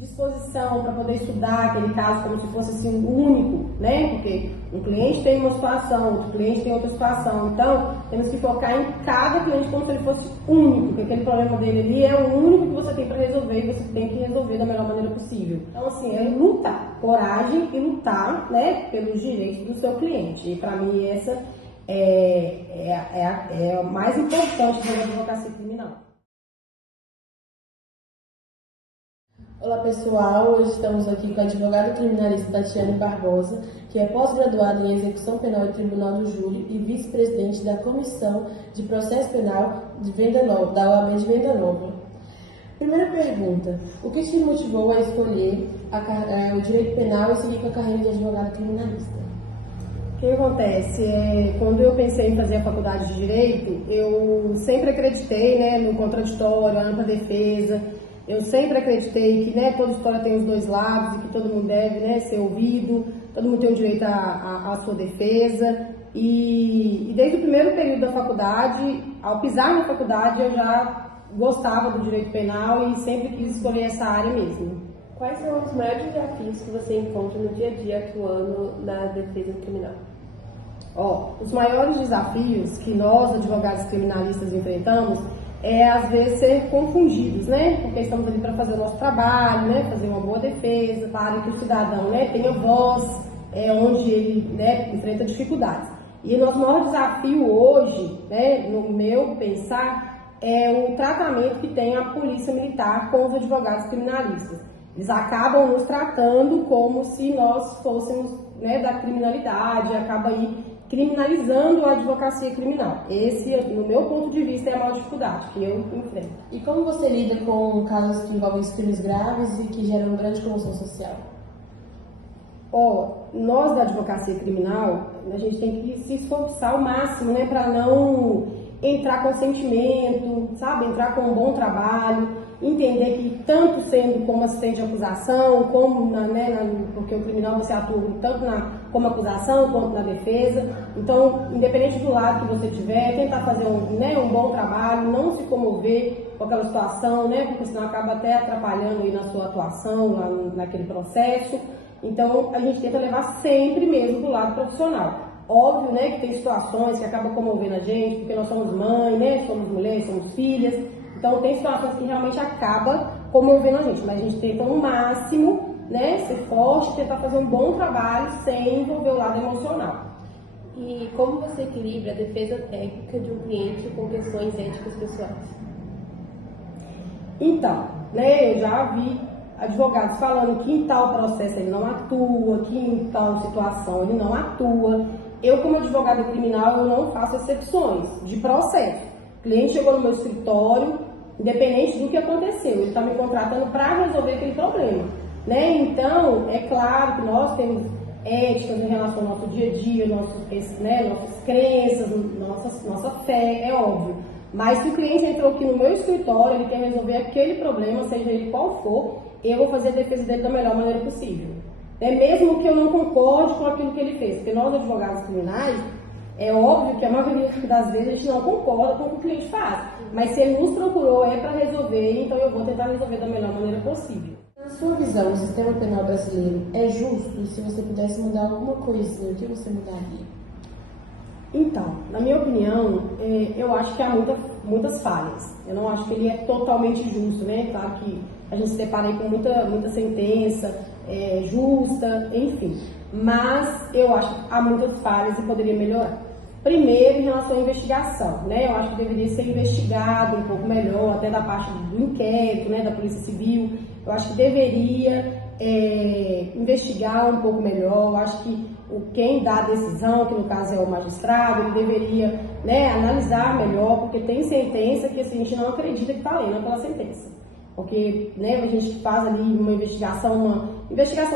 disposição para poder estudar aquele caso como se fosse assim único, né? Porque um cliente tem uma situação, outro cliente tem outra situação. Então, temos que focar em cada cliente como se ele fosse único, porque aquele problema dele ali é o único que você tem para resolver e você tem que resolver da melhor maneira possível. Então, assim, é lutar, coragem e lutar, né, pelos direitos do seu cliente. E para mim essa é o mais importante da advocacia criminal. Olá pessoal, hoje estamos aqui com a advogada criminalista Tatiane Barbosa, que é pós-graduada em Execução Penal e Tribunal do Júri e vice-presidente da Comissão de Processo Penal de Venda Nova, da OAB de Venda Nova. Primeira pergunta, o que te motivou a escolher o direito penal e seguir com a carreira de advogada criminalista? O que acontece? Quando eu pensei em fazer a faculdade de Direito, eu sempre acreditei, né, no contraditório, na ampla defesa. Eu sempre acreditei que, né, toda história tem os dois lados e que todo mundo deve, né, ser ouvido, todo mundo tem o direito à sua defesa. E desde o primeiro período da faculdade, ao pisar na faculdade, eu já gostava do direito penal e sempre quis escolher essa área mesmo. Quais são os maiores desafios que você encontra no dia a dia atuando na defesa criminal? Os maiores desafios que nós, advogados criminalistas, enfrentamos às vezes ser confundidos, né? Porque estamos ali para fazer o nosso trabalho, né? Fazer uma boa defesa, para que o cidadão, né, tenha voz, onde ele, né, enfrenta dificuldades. E o nosso maior desafio hoje, né, no meu pensar, é o tratamento que tem a polícia militar com os advogados criminalistas. Eles acabam nos tratando como se nós fôssemos, né, da criminalidade, acaba aí criminalizando a advocacia criminal. Esse, no meu ponto de vista, é a maior dificuldade que eu enfrento. E como você lida com casos que envolvem crimes graves e que geram grande comoção social? Nós da advocacia criminal, a gente tem que se esforçar ao máximo, né, para não entrar com sentimento, sabe, entrar com um bom trabalho, entender que tanto sendo como assistente de acusação, como porque o criminal você atua tanto como acusação quanto na defesa. Então, independente do lado que você tiver, tentar fazer um bom trabalho, não se comover com aquela situação, né, porque senão acaba até atrapalhando aí na sua atuação, naquele processo. Então, a gente tenta levar sempre mesmo do lado profissional. Óbvio, né, que tem situações que acabam comovendo a gente, porque nós somos mães, né, somos mulheres, somos filhas. Então, tem situações que realmente acabam comovendo a gente, mas a gente tenta ao máximo, né, ser forte, tentar fazer um bom trabalho sem envolver o lado emocional. E como você equilibra a defesa técnica de um cliente com questões éticas pessoais? Então, né, eu já vi advogados falando que em tal processo ele não atua, que em tal situação ele não atua. Eu, como advogada criminal, eu não faço exceções de processo. O cliente chegou no meu escritório, independente do que aconteceu, ele está me contratando para resolver aquele problema, né? Então, é claro que nós temos éticas em relação ao nosso dia a dia, nossas crenças, nossa fé, é óbvio. Mas se o cliente entrou aqui no meu escritório, ele quer resolver aquele problema, seja ele qual for, eu vou fazer a defesa dele da melhor maneira possível. Mesmo que eu não concorde com aquilo que ele fez, porque nós, advogados criminais, é óbvio que a maioria das vezes a gente não concorda com o que o cliente faz, mas se ele nos procurou para resolver, então eu vou tentar resolver da melhor maneira possível. Na sua visão, o sistema penal brasileiro é justo? E se você pudesse mudar alguma coisa, o que você mudaria? Então, na minha opinião, eu acho que há muitas falhas. Eu não acho que ele é totalmente justo, né? Claro que a gente se depara aí com muita sentença justa, enfim. Mas eu acho que há muitas falhas e poderia melhorar. Primeiro, em relação à investigação, né? Eu acho que deveria ser investigado um pouco melhor, até da parte do inquérito, né? Da Polícia Civil. Eu acho que deveria investigar um pouco melhor. Eu acho que quem dá a decisão, que no caso é o magistrado, ele deveria, né, analisar melhor, porque tem sentença que assim, a gente não acredita que está lendo aquela sentença. Porque, né, a gente faz ali uma investigação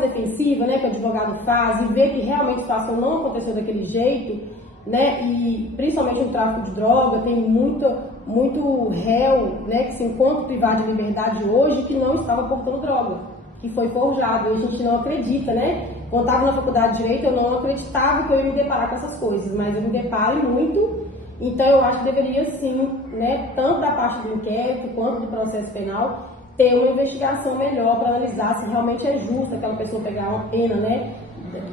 defensiva, né, que o advogado faz e vê que realmente a situação não aconteceu daquele jeito, né, e principalmente no tráfico de droga, tem muito réu, né, que se encontra privado de liberdade hoje que não estava portando droga, que foi forjado, e a gente não acredita, né. Quando estava na faculdade de Direito, eu não acreditava que eu ia me deparar com essas coisas, mas eu me deparo muito, então eu acho que deveria sim, né, tanto da parte do inquérito quanto do processo penal, ter uma investigação melhor para analisar se realmente é justo aquela pessoa pegar uma pena, né,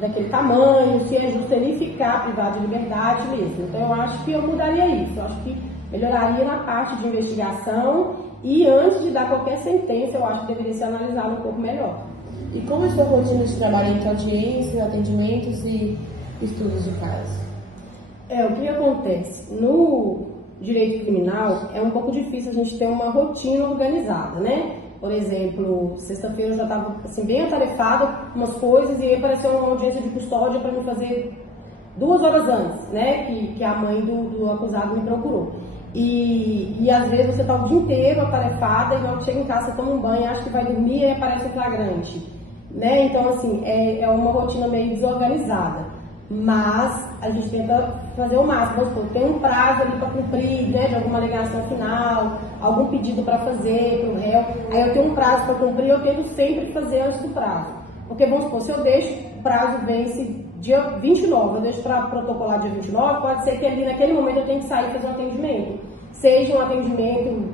daquele tamanho, se é justo ele ficar privado de liberdade mesmo. Então eu acho que eu mudaria isso, eu acho que melhoraria na parte de investigação e antes de dar qualquer sentença, eu acho que deveria ser analisado um pouco melhor. E como é a sua rotina de trabalho entre audiências, atendimentos e estudos de caso? O que acontece? No direito criminal é um pouco difícil a gente ter uma rotina organizada, né? Por exemplo, sexta-feira eu já estava assim, bem atarefada com umas coisas e aí apareceu uma audiência de custódia para me fazer 2 horas antes, né? Que a mãe do acusado me procurou. E às vezes você está o dia inteiro atarefada e quando chega em casa você toma um banho, acha que vai dormir e aparece o flagrante, né? Então, assim, é uma rotina meio desorganizada. Mas a gente tenta fazer o máximo. Tem um prazo ali para cumprir, né, de alguma alegação final, algum pedido para fazer para o réu. Aí eu tenho um prazo para cumprir, eu tento sempre fazer antes do prazo. Porque, vamos supor, se eu deixo, o prazo vence dia 29, eu deixo para protocolar dia 29, pode ser que ali naquele momento eu tenha que sair e fazer um atendimento. Seja um atendimento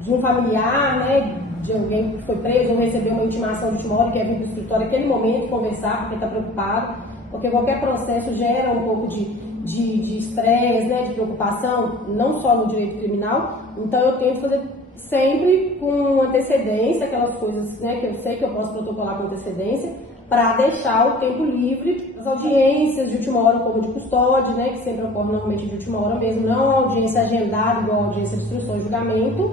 de um familiar, né, de alguém que foi preso ou recebeu uma intimação de última hora, que é vir para o escritório naquele momento conversar porque está preocupado. Porque qualquer processo gera um pouco de estresse, né, de preocupação, não só no direito criminal. Então eu tento fazer sempre com antecedência, aquelas coisas, né, que eu sei que eu posso protocolar com antecedência, para deixar o tempo livre, as audiências de última hora, como de custódia, né, que sempre ocorre normalmente de última hora mesmo, não a audiência agendada, igual a audiência de instrução e julgamento.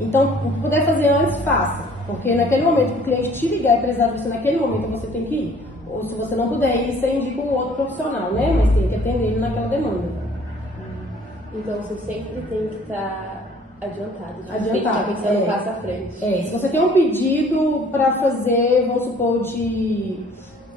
Então, o que puder fazer antes, faça. Porque naquele momento que o cliente te ligar e precisar de você, naquele momento você tem que ir. Ou se você não puder ir, você indica um outro profissional, né? Mas tem que atender ele naquela demanda. Então você sempre tem que estar adiantado. Adiantado. Pensando passo à frente. Se você tem um pedido para fazer, vamos supor, de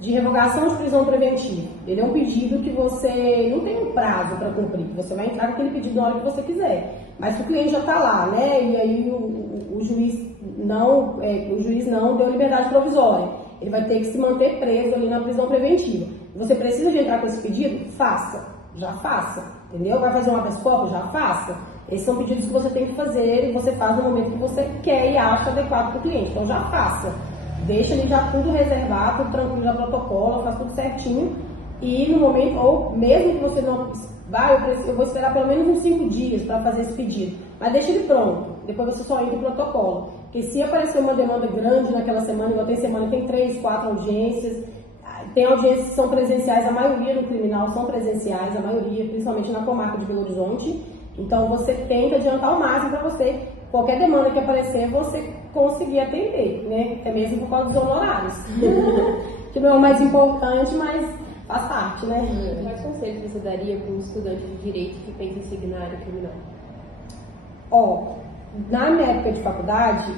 revogação de prisão preventiva, ele é um pedido que você não tem um prazo para cumprir. Você vai entrar com aquele pedido na hora que você quiser. Mas se o cliente já está lá, né? E aí o juiz não deu liberdade provisória. Ele vai ter que se manter preso ali na prisão preventiva. Você precisa de entrar com esse pedido? Faça. Já faça. Entendeu? Vai fazer um habeas corpus? Já faça. Esses são pedidos que você tem que fazer e você faz no momento que você quer e acha adequado para o cliente. Então já faça. Deixa ali já tudo reservado, tudo tranquilo, já protocola, faz tudo certinho. E no momento, ou mesmo que você não eu vou esperar pelo menos uns 5 dias para fazer esse pedido. Mas deixa ele pronto. Depois você só entra no protocolo. Porque se aparecer uma demanda grande naquela semana, igual tem semana, tem 3, 4 audiências. Tem audiências que são presenciais, a maioria do criminal são presenciais, a maioria, principalmente na comarca de Belo Horizonte. Então você tenta adiantar o máximo para você, qualquer demanda que aparecer, você conseguir atender, né? Até mesmo por causa dos honorários. Que não é o mais importante, mas faz parte, né? Quais conselhos você daria para um estudante de direito que pensa em seguir na área criminal? Na minha época de faculdade,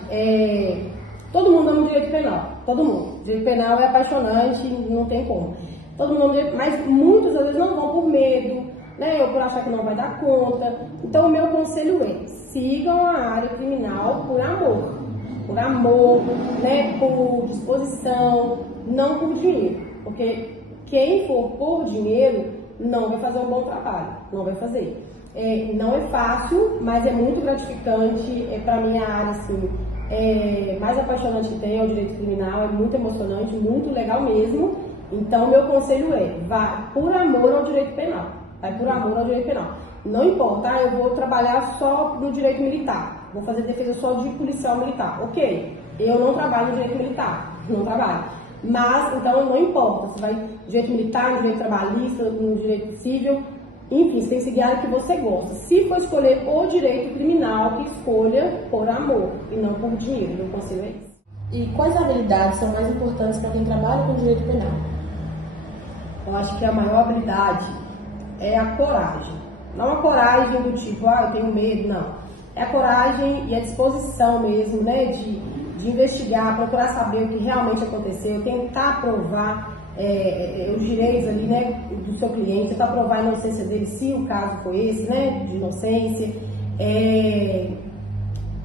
todo mundo ama direito penal, todo mundo. Direito penal é apaixonante, não tem como. Todo mundo, mas muitos às vezes não vão por medo, né? Ou por achar que não vai dar conta. Então o meu conselho é, sigam a área criminal por amor, né? Por disposição, não por dinheiro. Porque quem for por dinheiro não vai fazer um bom trabalho, não vai fazer. Não é fácil, mas é muito gratificante. Para mim a área assim, mais apaixonante que tem é o direito criminal, é muito emocionante, muito legal mesmo. Então meu conselho é, vá por amor ao direito penal, vai por amor ao direito penal. Não importa, eu vou trabalhar só no direito militar, vou fazer defesa só de policial militar, ok, eu não trabalho no direito militar, não trabalho. Mas, então não importa, você vai no direito militar, no direito trabalhista, no direito civil, enfim, você tem que seguir a área que você gosta. Se for escolher o direito criminal, que escolha por amor e não por dinheiro, meu conselho é isso. E quais habilidades são mais importantes para quem trabalha com direito penal? Eu acho que a maior habilidade é a coragem. Não a coragem do tipo, eu tenho medo, não. É a coragem e a disposição mesmo, né, de investigar, procurar saber o que realmente aconteceu, tentar provar os direitos ali, né, do seu cliente, tentar provar a inocência dele, se o caso foi esse, né, de inocência.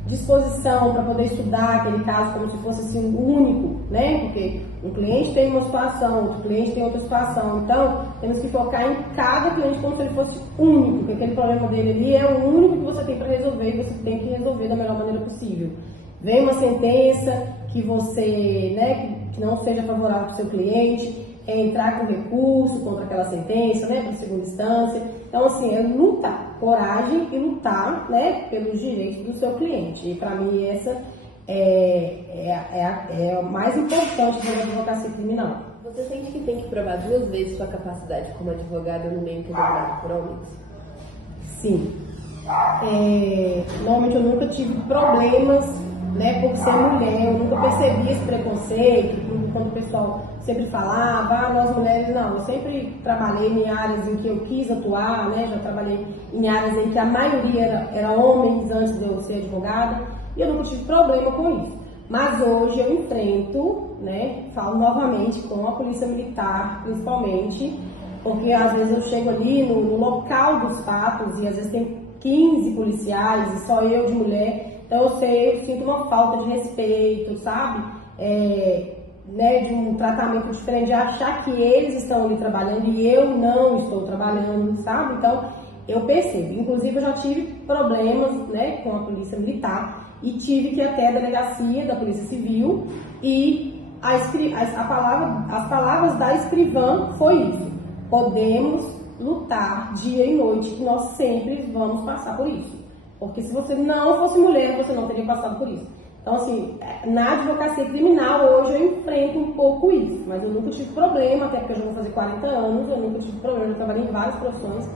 Disposição para poder estudar aquele caso como se fosse assim único, né? Porque um cliente tem uma situação, outro cliente tem outra situação. Então, temos que focar em cada cliente como se ele fosse único, porque aquele problema dele ali é o único que você tem para resolver e você tem que resolver da melhor maneira possível. vem uma sentença que você, né, que não seja favorável para o seu cliente, é entrar com recurso contra aquela sentença, né, para a segunda instância. Então, assim, é lutar, coragem e lutar, né, pelos direitos do seu cliente. E para mim essa é o mais importante da advocacia criminal. Você sente que tem que provar 2 vezes sua capacidade como advogada no meio que é dominado por homens? Sim. Normalmente eu nunca tive problemas, né, por ser mulher, eu nunca percebi esse preconceito, quando o pessoal sempre falava, nós mulheres, não, eu sempre trabalhei em áreas em que eu quis atuar, né, já trabalhei em áreas em que a maioria era homens antes de eu ser advogada, e eu nunca tive problema com isso. Mas hoje eu enfrento, né, falo novamente com a polícia militar, principalmente, porque às vezes eu chego ali no local dos fatos e às vezes tem 15 policiais e só eu de mulher, então eu sinto uma falta de respeito, sabe? Né, de um tratamento diferente, de achar que eles estão ali trabalhando e eu não estou trabalhando, sabe? Então eu percebo. Inclusive eu já tive problemas, né, com a polícia militar e tive que ir até a delegacia da Polícia Civil e as palavras da escrivã foi isso: podemos lutar dia e noite, que nós sempre vamos passar por isso. Porque se você não fosse mulher, você não teria passado por isso. Então, assim, na advocacia criminal, hoje eu enfrento um pouco isso, mas eu nunca tive problema, até porque eu já vou fazer 40 anos, eu nunca tive problema, eu trabalhei em várias profissões,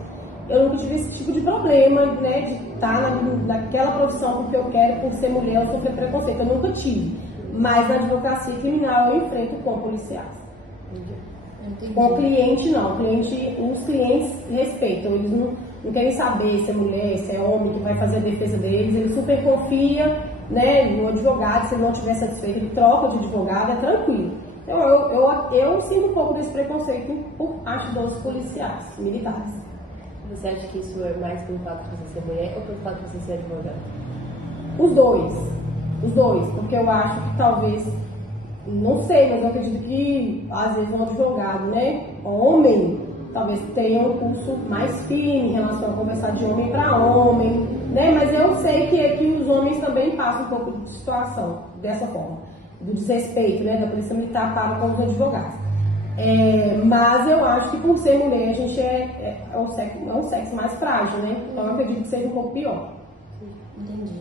eu nunca tive esse tipo de problema, né, de estar naquela profissão porque eu quero, por ser mulher, eu sofrer preconceito, eu nunca tive. Mas na advocacia criminal eu enfrento com policiais. Entendi. Com o cliente não, os clientes respeitam, eles não querem saber se é mulher, se é homem que vai fazer a defesa deles, ele super confia, né, no advogado, se ele não estiver satisfeito, ele troca de advogado, é tranquilo. Então eu sinto um pouco desse preconceito por parte dos policiais militares. Você acha que isso é mais pelo fato de você ser mulher ou pelo fato de você ser advogada? Os dois, porque eu acho que talvez, não sei, mas eu acredito que às vezes um advogado, né, homem, talvez tenha um curso mais firme em relação a conversar de homem para homem, né, mas eu sei que os homens também passam um pouco de situação dessa forma, do desrespeito, né, da polícia militar para com os advogados. Mas eu acho que por ser mulher a gente é um sexo mais frágil, né, então eu acredito que seja um pouco pior. Entendi.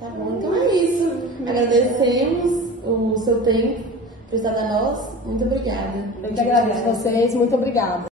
Tá bom, então é isso. Agradecemos o seu tempo prestado a nós. Muito obrigada. Eu que agradeço a vocês, muito obrigada.